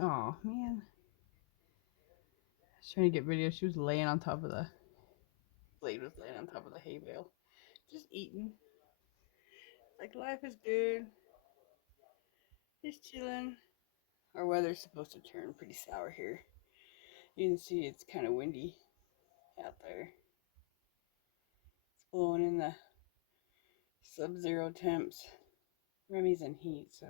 Oh man. I was trying to get video. She was laying on top of the Blade was laying on top of the hay bale. Just eating. Like life is good. Just chilling. Our weather's supposed to turn pretty sour here. You can see it's kind of windy out there. It's blowing in the sub-zero temps. Remy's in heat, so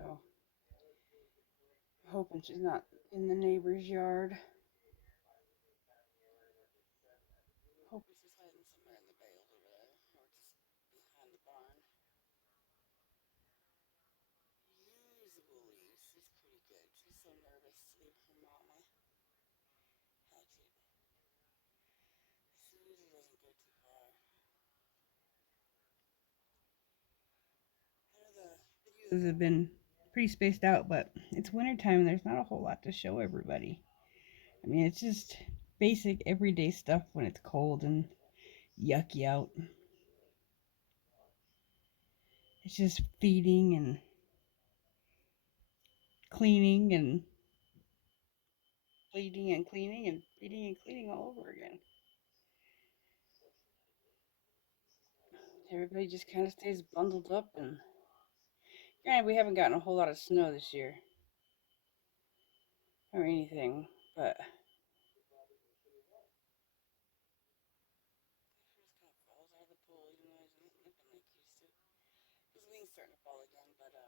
I'm hoping she's not in the neighbor's yard. Hoping she's hiding somewhere in the bales over there, or just behind the barn. Usually, she's pretty good. She's so nervous to leave her mama. Hatchet. She usually doesn't go too far. I know the videos have been pretty spaced out, but it's wintertime and there's not a whole lot to show everybody. I mean, it's just basic everyday stuff when it's cold and yucky out. It's just feeding and cleaning and feeding and cleaning and feeding and cleaning all over again. Everybody just kind of stays bundled up, and granted, we haven't gotten a whole lot of snow this year or anything, but falls out of the pool even though he's not looking like he used to. His wings starting to fall again, but I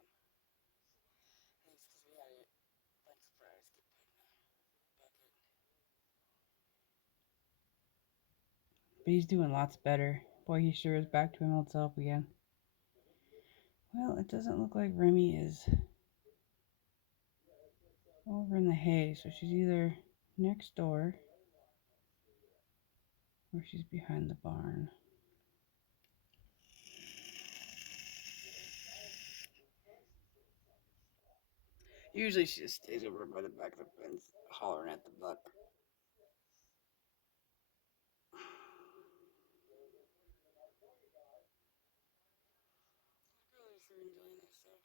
think it's because we had a bunch of fries get put in a bucket. But he's doing lots better. Boy, he sure is back to him old self again. Well, it doesn't look like Remy is over in the hay, so she's either next door or she's behind the barn. Usually she just stays over by the back of the fence, hollering at the buck. Girls are enjoying themselves.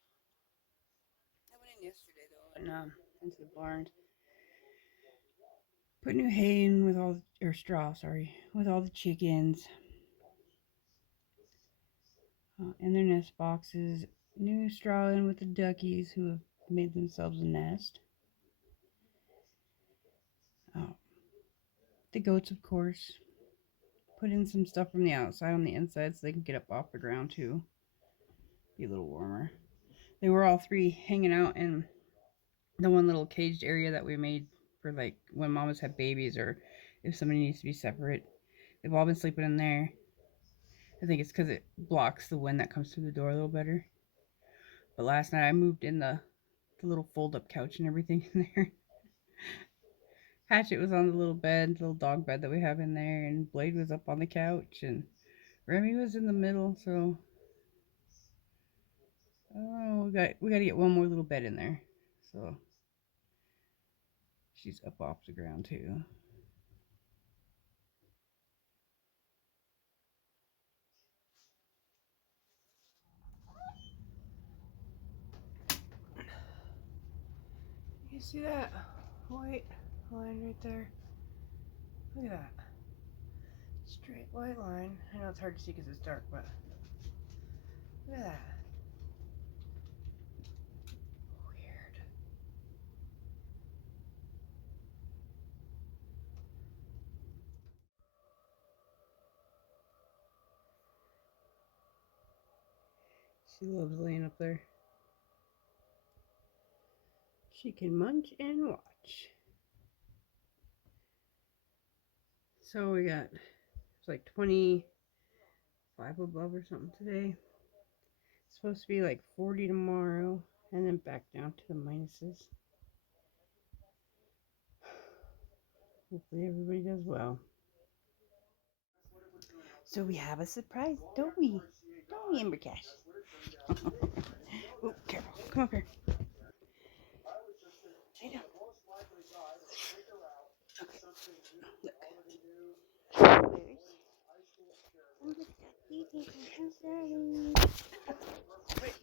I went in yesterday though, and into the barn. Put new hay in with all or straw, sorry, with all the chickens in their nest boxes. New straw in with the duckies who have made themselves a nest. Oh, the goats, of course. Put in some stuff from the outside on the inside so they can get up off the ground too. Be a little warmer. They were all three hanging out in the one little caged area that we made for like when mamas have babies or if somebody needs to be separate. They've all been sleeping in there. I think it's because it blocks the wind that comes through the door a little better. But last night I moved in the little fold up couch and everything in there. Hatchet was on the little bed, the little dog bed that we have in there, and Blade was up on the couch, and Remy was in the middle. So oh, we got to get one more little bed in there. So she's up off the ground too. You see that white line right there? Look at that. Straight white line. I know it's hard to see because it's dark, but look at that. Weird. She loves laying up there. She can munch and watch. So we got, it's like 25 above or something today. It's supposed to be like 40 tomorrow and then back down to the minuses. Hopefully everybody does well. So we have a surprise, don't we? Don't we, Amber Cash? Oh, careful. Come up here. Lay down. Okay. Look. Wait.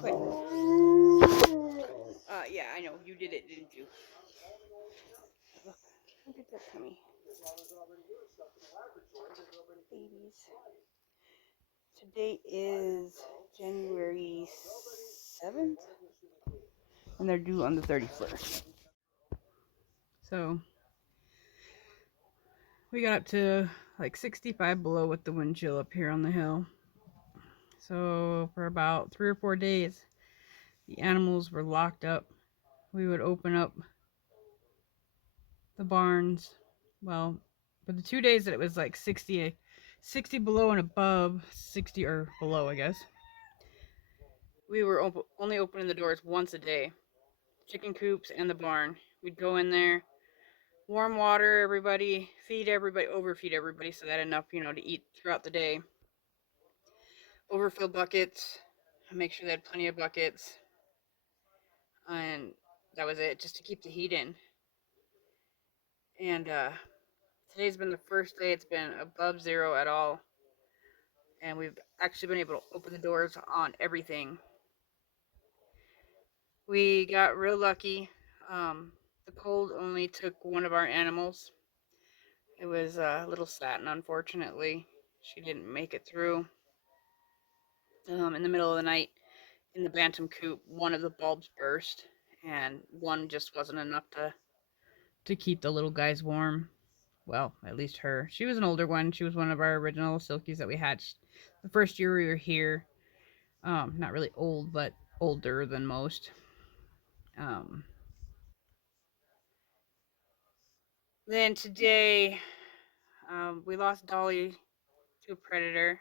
Quick. Yeah, I know. You did did it, didn't you? Look at that tummy. Babies. Today is January 7th, and they're due on the 31st. So, we got up to like 65 below with the wind chill up here on the hill. So, for about 3 or 4 days, the animals were locked up. We would open up the barns. Well, for the 2 days that it was like 60 below and above, 60 or below, I guess. We were only opening the doors once a day. Chicken coops and the barn. We'd go in there, warm water everybody, feed everybody, overfeed everybody so they had enough, to eat throughout the day. Overfill buckets, make sure they had plenty of buckets. And that was it, just to keep the heat in. And today's been the first day it's been above zero at all. And we've actually been able to open the doors on everything. We got real lucky. The cold only took one of our animals. It was little Satin, unfortunately. She didn't make it through. In the middle of the night, in the bantam coop, one of the bulbs burst, and one just wasn't enough to keep the little guys warm. Well, at least her. She was an older one. She was one of our original silkies that we hatched the first year we were here. Not really old, but older than most. Then today, we lost Dolly to a predator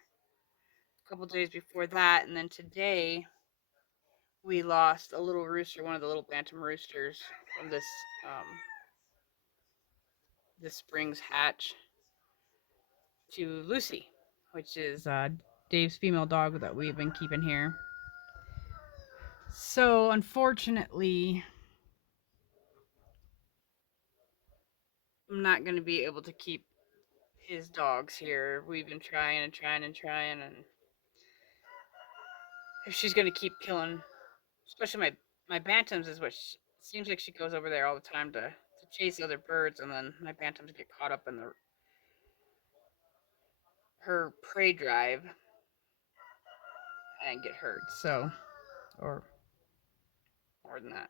a couple days before that, and then today we lost a little rooster, one of the little bantam roosters from this spring's hatch, to Lucy, which is Dave's female dog that we've been keeping here. So unfortunately, I'm not going to be able to keep his dogs here. We've been trying, and if she's going to keep killing, especially my bantams, is what seems like she goes over there all the time to chase other birds, and then my bantams get caught up in her prey drive and get hurt. So, or more than that.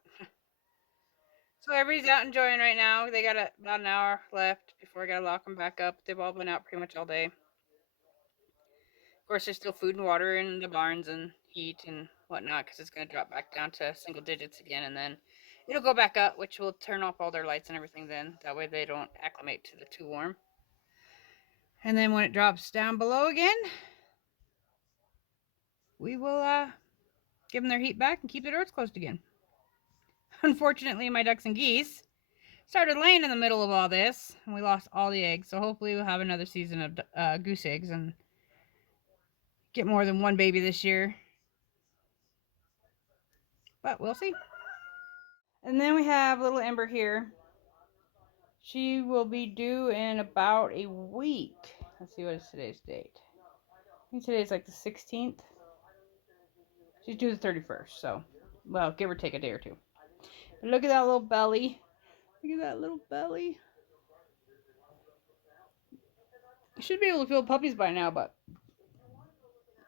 So everybody's out enjoying right now. They got about an hour left before I gotta lock them back up. They've all been out pretty much all day. Of course, there's still food and water in the barns and heat and whatnot, because it's going to drop back down to single digits again, and then it'll go back up, which will turn off all their lights and everything then. That way they don't acclimate to the too warm. And then when it drops down below again, we will give them their heat back and keep the doors closed again. Unfortunately, my ducks and geese started laying in the middle of all this, and we lost all the eggs. So hopefully we'll have another season of goose eggs and get more than one baby this year. But we'll see. And then we have little Ember here. She will be due in about a week. Let's see, what is today's date? I think today's like the 16th. She's due the 31st, so, well, give or take a day or two. But look at that little belly. Look at that little belly. You should be able to feel puppies by now, but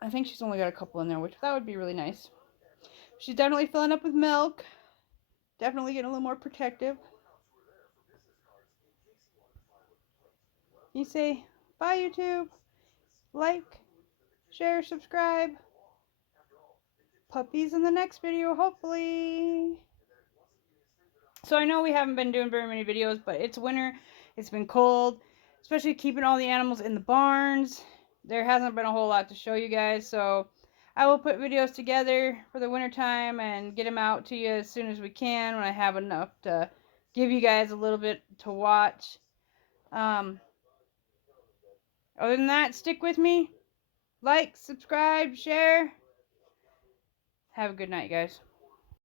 I think she's only got a couple in there, which that would be really nice. She's definitely filling up with milk. Definitely getting a little more protective. You say, bye YouTube. Like, share, subscribe. Puppies in the next video, hopefully. So I know we haven't been doing very many videos, but it's winter. It's been cold, especially keeping all the animals in the barns. There hasn't been a whole lot to show you guys, so I will put videos together for the winter time and get them out to you as soon as we can, when I have enough to give you guys a little bit to watch. Other than that, stick with me. Like, subscribe, share. Have a good night, guys.